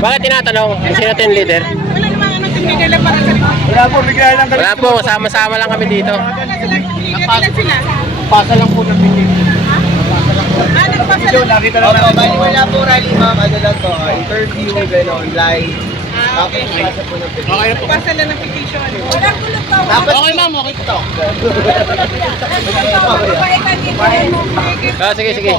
Bakit tinatanong? Sino ito yung leader? Wala naman ano, team leader lang para sa... Wala po, bigay lang kami. Wala po, sama-sama lang kami dito. Ilan sila? Pasa lang po ng pinili. Nagpasa Video, lang. nakita lang Opo, natin. bali wala po rally ma'am, ano lang to, interview, gano'n, live. Okay. Tapos pasa po ng pinili. Okay na po. Pasa lang ng petition. Walang gulot pa. Tapos, Okay ma'am, okay to. Ah, sige, sige.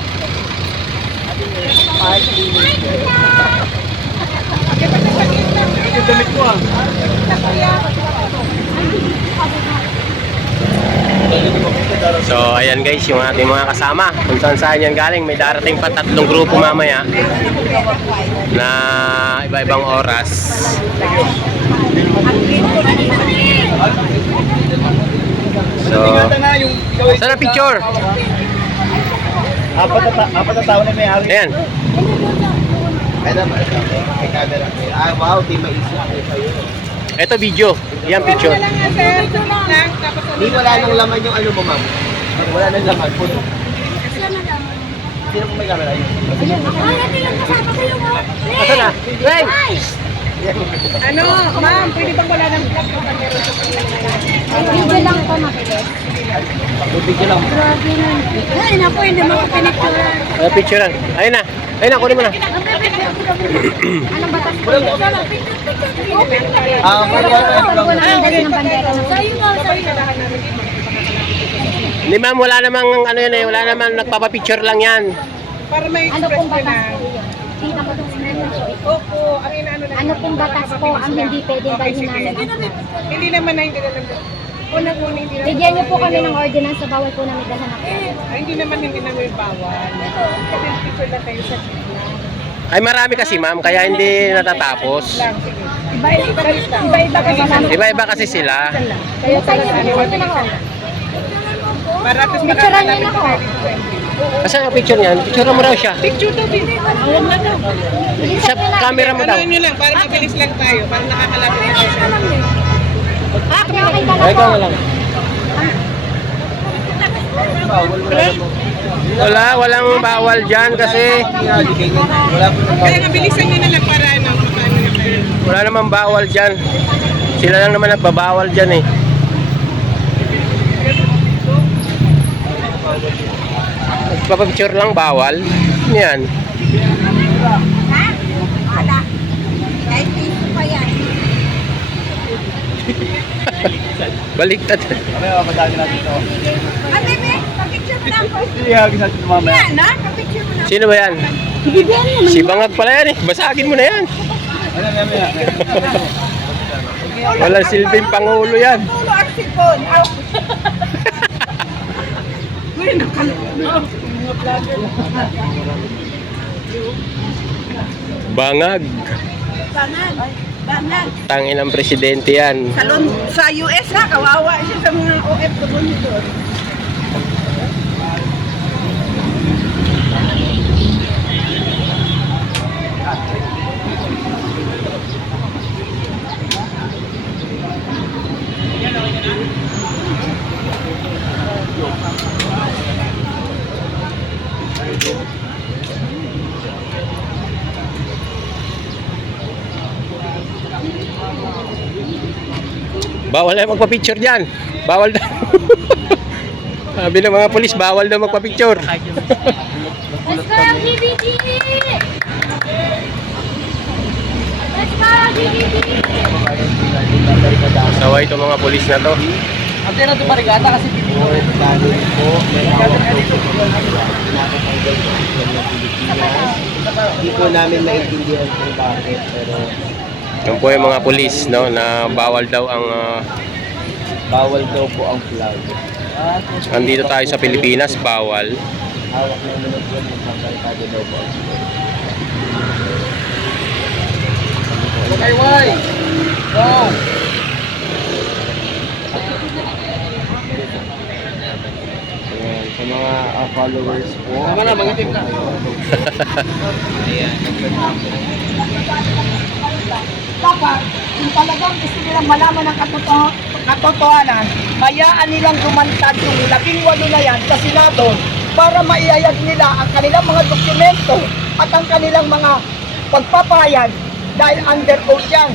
Yung damit ko ah. So, ayan guys, yung ating mga kasama. Kung saan yan galing, may darating pa 3 grupo mamaya na iba-ibang oras. So, saan ang picture? Apat na tao na may-ari. Ayan. ay naman, may camera. Wow, di maisip ko kayo. Ito video. Yan picture. Wala nga sir. Lang, tapos Di wala nang laman yung ano mo ma'am. Wala nang laman. Puno. Sino po may camera? Asan na? Hey! ano, ma'am, pwede bang wala ng vlog yung camera sa Video lang po mabilis. Bibigyan lang. Grabe na. Ay, naku, hindi mo ko pinicturan. Picturean. Ayun na. Ayun na, kunin mo na. Anong batas po? Wala Ng bandera. Sa'yo nga, sa'yo. Hindi ma'am, wala namang ano yan eh. Wala namang nagpapapicture lang yan. Para may Ano express pong ko na. batas po yun? Tingnan mo itong screenshot. Opo, ang inaano na. Ano pong batas po ang hindi pwedeng dalhin namin? Hindi naman na hindi na lang. Una-una hindi naman. Bigyan niyo po kami ng ordinance sa bawal po namin dalhan ako. Ay, hindi naman may bawal. Kasi picture lang kayo sa gitna. Ay marami kasi ma'am, kaya hindi natatapos. Lang, sige. Iba-iba kasi sila. Iba-iba kasi sila. Kaya Sa'yo, bigyan niyo na ako. Maratos Picturean niyo na ako. Kasi ang picture niyan, picture mo raw siya. Picture daw din. Alam na daw. Sa camera mo daw. Ano nyo lang, para mabilis lang tayo. Para nakakalapit na tayo. Okay, okay ka Ay, ikaw na na lang. Walang bawal dyan kasi Wala po. Kaya nga, bilisan nyo na lang para ano, makaano na kayo. wala namang bawal dyan. Sila lang naman nagbabawal dyan eh. Nagpapapicture lang bawal. Yan. Ala. Kahit piso pa yan. Baliktad. Kami, madali natin ito. Bebe, picture mo na ako. Hindi, hagis natin ito mamaya. Na, picture mo na. Sino ba yan? Si Bangag pala yan eh. Basagin mo na yan. Ano mamaya? Walang silbing pangulo yan. Ulo at sipon. Bangag. Banag. Tangin ang presidente yan. Sa US ha, kawawa siya sa mga OFW doon. Bawal na magpa-picture dyan. Bawal daw. Sabi ng mga polis, bawal daw magpa-picture. Let's go, LGBT! Let's go, LGBT! Saway itong mga polis na to. Ante na ito parigata kasi Hindi po namin naintindihan kung bakit, pero Yan po yung mga polis, no, na bawal daw ang bawal daw po ang flag. andito tayo sa Pilipinas, bawal. Hawak ng mga po ng barikado daw po ang flag. Okay, why? Go! Ayan, sa mga followers po. Tama na, mangitim ka. Dapat, kung talagang gusto nilang malaman ng katotohanan, hayaan nilang lumantad yung 18 na yan sa Senado para maiyayag nila ang kanilang mga dokumento at ang kanilang mga pagpapahayag dahil under oath yan.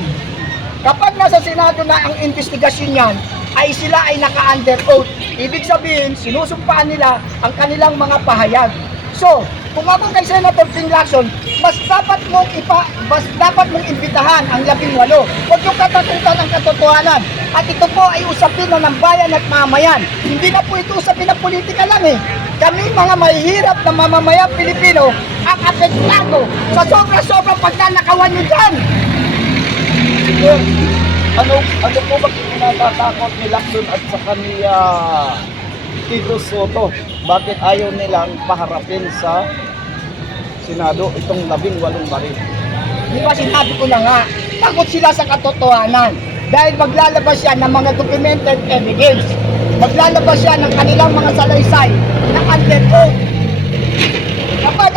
Kapag nasa Senado na ang investigasyon yan, ay sila ay naka-under oath. Ibig sabihin, sinusumpaan nila ang kanilang mga pahayag. So, kung ako kay Senator Ping Lacson, mas dapat mong imbitahan ang 18. Huwag yung katakutan ang katotohanan. At ito po ay usapin na ng bayan at mamayan. Hindi na po ito usapin ng politika lang eh. Kami mga mahihirap na mamamayang Pilipino ang apektado sa sobra-sobra pagkanakawan nyo dyan. Ano po ba kinatatakot ni Lacson at sa kanya Tito Soto? Bakit ayaw nilang paharapin sa Senado itong 18 baril? Di ba sinabi ko na nga, takot sila sa katotohanan. Dahil maglalabas yan ng mga documented evidence. Maglalabas yan ng kanilang mga salaysay na under oath. Kapag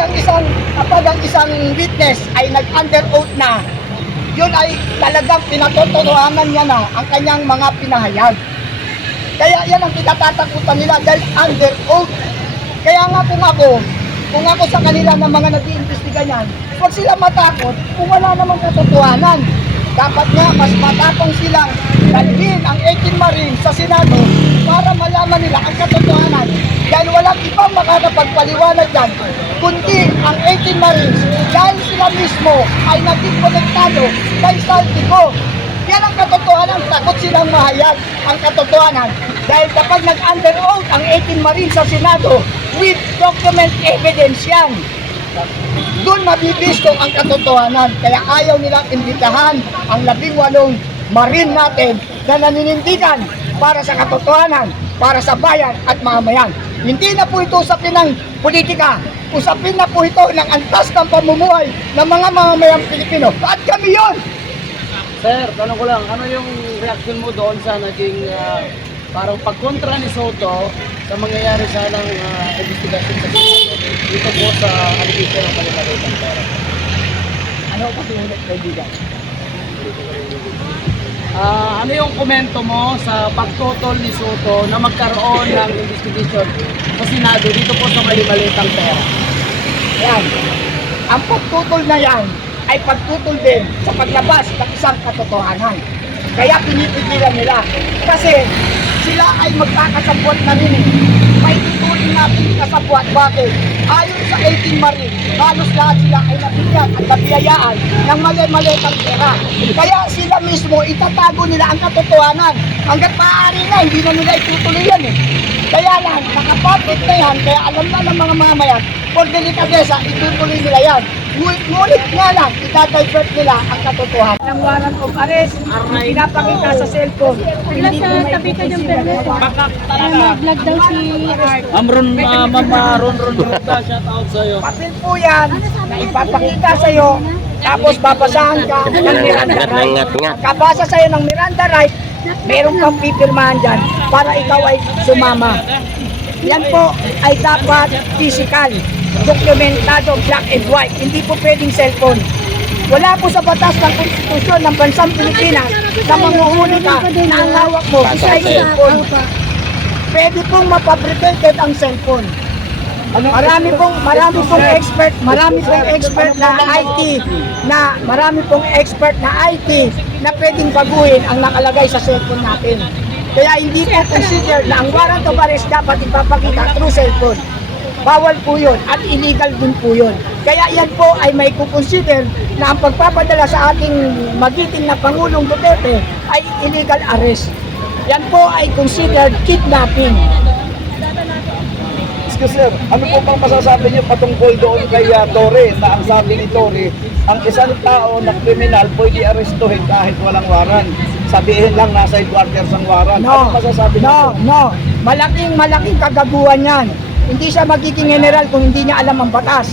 ang isang witness ay nag-under oath na, yun ay talagang pinatotohanan niya na ang kanyang mga pinahayag. Kaya yan ang pinatatakutan nila dahil under oath. Kaya nga kung ako sa kanila ng mga nag-iimbestiga niyan, huwag sila matakot kung wala namang katotohanan. Dapat nga mas matapang silang dalhin ang 18 Marines sa Senado para malaman nila ang katotohanan. Dahil walang ibang makakapagpaliwanag dyan, kundi ang 18 Marines dahil sila mismo ay naging konektado kay Saltico. Yan ang katotohanan, takot silang mahayag ang katotohanan. Dahil kapag nag-under oath ang 18 Marines sa Senado, with document evidence yan, doon mabibisto ang katotohanan. Kaya ayaw nilang imbitahan ang 18 Marine natin na naninindigan para sa katotohanan, para sa bayan at mamayan. Hindi na po ito usapin ng politika. Usapin na po ito ng antas ng pamumuhay ng mga mamamayang Pilipino. At kami yon. Sir, tanong ko lang, ano yung reaction mo doon sa naging parang pagkontra ni Soto sa mangyayari sanang investigasyon sa Senado dito po sa allegation ng palimalutang pera? Ano pa pinulit, kaibigan? Ano yung komento mo sa pagtotol ni Soto na magkaroon ng investigation sa Senado dito po sa malimalutang pera? Yan. Ang pagtutol na yan ay pagtutol din sa paglabas ng isang katotohanan. Kaya pinipigilan nila. Kasi sila ay magkakasabwat na rin eh. May tutuloy natin kasabwat. Bakit? Ayon sa 18 Marines, halos lahat sila ay nabigyan at nabiyayaan ng mali-malitang pera. Kaya sila mismo itatago nila ang katotohanan. Hanggat maaari na, hindi na nila itutuloy yan eh. Kaya lang, nakapublic na yan, kaya alam na ng mga mamayan, for delikadesa, itutuloy nila yan. Ngunit nga lang, itadivert nila ang katotohanan. Ang warrant of arrest, pinapakita sa cellphone. Hindi po may Mag-vlog daw si Art. Mama Ron shout out sa'yo. papel po yan, na ipapakita sa'yo, tapos babasahan ka ng Miranda right. Kabasa sa'yo ng Miranda right, meron kang pipirmahan dyan para ikaw ay sumama. Yan po ay dapat physical, dokumentado, black and white. Hindi po pwedeng cellphone. Wala po sa batas ng konstitusyon ng bansang Pilipinas na manguhuli ka na ang hawak mo sa cellphone. Pwede pong mapabricated ang cellphone. Marami pong expert na IT na pwedeng baguhin ang nakalagay sa cellphone natin. Kaya hindi po consider na ang warrant of arrest dapat ipapakita through cellphone. Bawal po yun at illegal din po yun. Kaya yan po ay may kukonsider na ang pagpapadala sa ating magiting na Pangulong Duterte ay illegal arrest. Yan po ay considered kidnapping. Excuse sir, ano po bang masasabi niyo patungkol doon kay Torre na ang sabi ni Torre, ang isang tao na kriminal pwede arestuhin kahit walang waran. Sabihin lang nasa headquarters ang waran. No, Ano masasabi niyo? no. Malaking kagaguhan yan. Hindi siya magiging general kung hindi niya alam ang batas.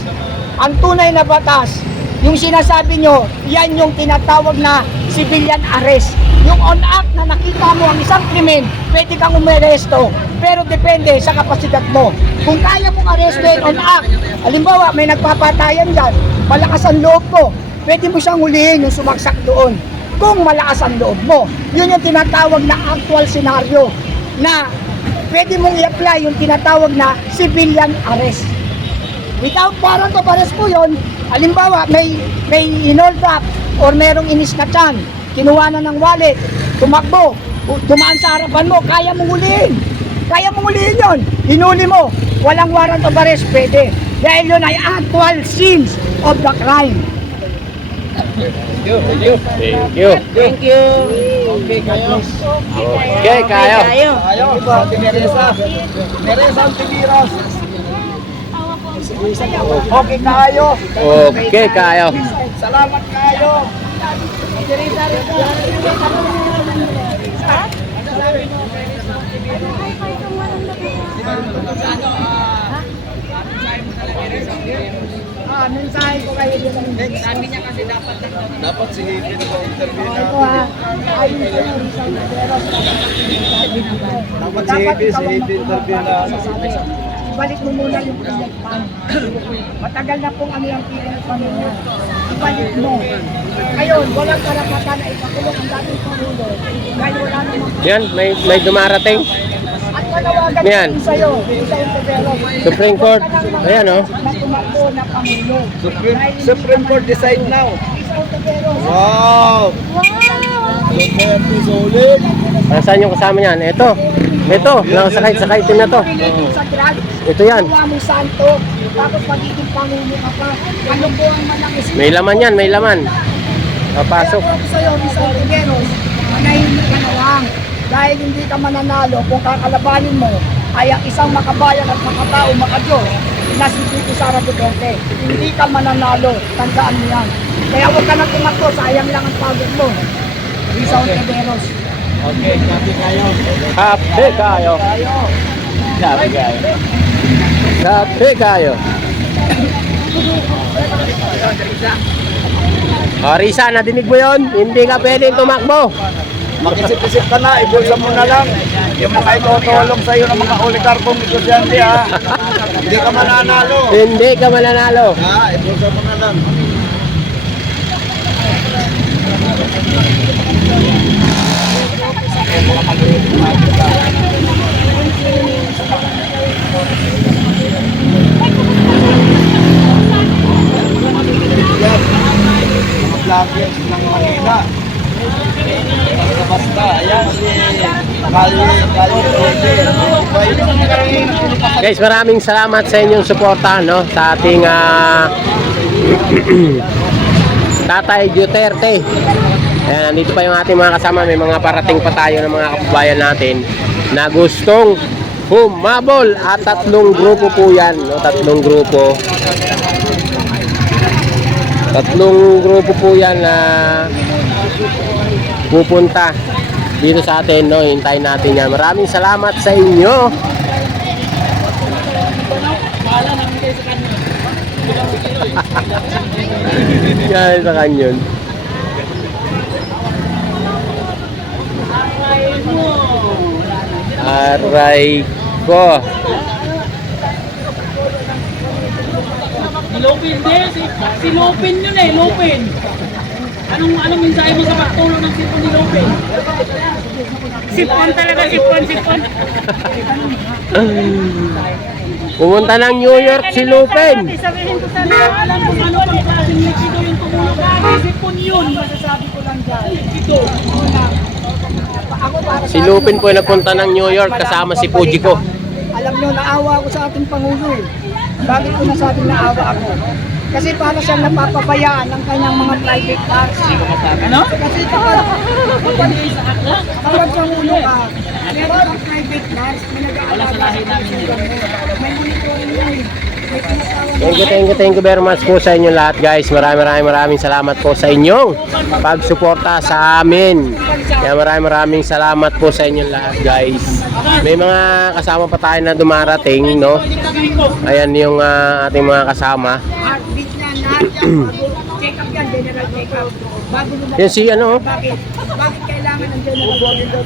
Ang tunay na batas, yung sinasabi nyo, yan yung tinatawag na civilian arrest. Yung on act na nakita mo ang isang krimen, pwede kang umaresto. Pero depende sa kapasidad mo. Kung kaya mong arrestin on act, halimbawa may nagpapatayan dyan, malakas ang loob mo, pwede mo siyang hulihin yung sumaksak doon. Kung malakas ang loob mo, yun yung tinatawag na actual scenario na pwede mong i-apply yung tinatawag na civilian arrest. Without warrant of arrest po yun, Halimbawa, may inold up or merong inis na tiyan, kinuha na ng wallet, tumakbo, dumaan sa harapan mo, kaya mong huliin. Kaya mong huliin yun. Hinuli mo, walang warrant of arrest, pwede. Dahil yun ay actual scenes of the crime. Thank you. Thank you. Okay kayo. Okay, kayo. Kayo po, Ate Teresa. Teresa Antiviros. Okay kayo. Okay, kayo. Salamat kayo. Teresa rin po. Mensahe ko kayo dito. Sabi niya kasi dapat si Hipin na interview na. Ito ha, ayun ko yung Rizal Materos. Dapat si Hipin interview na. Ibalik mo muna yung project fund. Matagal na pong ano yung pamilya. Ibalik mo. Ngayon, walang karapatan na ipakulong ang dating Pangulo. Dahil wala namang Yan, may dumarating. at panawagan Yan. ko sa'yo, Rizal Materos. Supreme Court. Ayan, oh. Na tumakbo na Pangulo. Supreme Court decide now. Rizal Materos. Wow! Duterte solid. Nasaan yung kasama niyan? Ito. Nakasakay team na to. Sa drugs. Ito yan. Gawa mo santo. Tapos magiging Pangulo ka pa. Ano po ang malaki May laman yan, may laman. Papasok. Kaya po sa'yo, Rizal Materos, manahimik ka na lang. Dahil hindi ka mananalo kung kakalabanin mo ay ang isang makabayan at makatao, makadiyos na si Tito Sara Duterte. Hindi ka mananalo. Tandaan mo yan. Kaya huwag ka na tumakbo. Sayang lang ang pagod mo. Rizal Materos. Okay, copy kayo. Happy kayo. Happy kayo. Happy kayo. O, Risa, nadinig mo yun? Hindi ka pwedeng tumakbo. Mag-isip-isip ka na, ibulsa mo na lang. Yung mga itutulong sa'yo ng mga oligarkong negosyante ha. Hindi ka mananalo. Hindi ka mananalo. Ha, ibulsa mo na lang. Yan. Mga vloggers ng Manila. Basta, ayan si Kali Guys, maraming salamat sa inyong suporta, no, sa ating Tatay Duterte. Ayan, nandito pa yung ating mga kasama. May mga parating pa tayo ng mga kababayan natin na gustong humabol. At 3 grupo po yan, no? 3 grupo. 3 grupo po yan na pupunta dito sa atin, no? Hintayin natin yan. Maraming salamat sa inyo. Yan sa kanyon. Aray ko. Lupin din, si Lupin yun eh, Lupin. Anong mensahe mo sa pagtulong ng sipon ni Lupin? Sipon talaga, sipon. Pumunta ng New York si Lupin. Sabihin ko sana, alam kung ano pang klaseng likido yung tumulong natin, sipon yun. Masasabi ko lang dyan. Likido. Ako para Si Lupin po ay nagpunta ng New York kasama si Fujiko. Alam nyo, naawa ako sa ating Pangulo eh. Bakit ko nasabing naawa ako? Kasi para siyang napapabayaan ng kanyang mga private cars. Ano? Kasi kapag Pangulo ka, meron kang private cars, may nag-aalala sa kanyang may monitoring yan eh. May tinatawag Thank you very much po sa inyo lahat, guys. Maraming salamat po sa inyong pagsuporta sa amin. Kaya maraming salamat po sa inyo lahat, guys. May mga kasama pa tayo na dumarating, no? Ayan yung ating mga kasama. heartbeat niya, lahat yan. Check-up yan, general check-up. Bago lumabas. Yan si ano? Bakit? Bakit kailangan ng general check-up?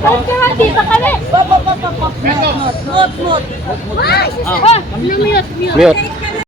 Pagkawa dito kami. Mut. Mute. Mute.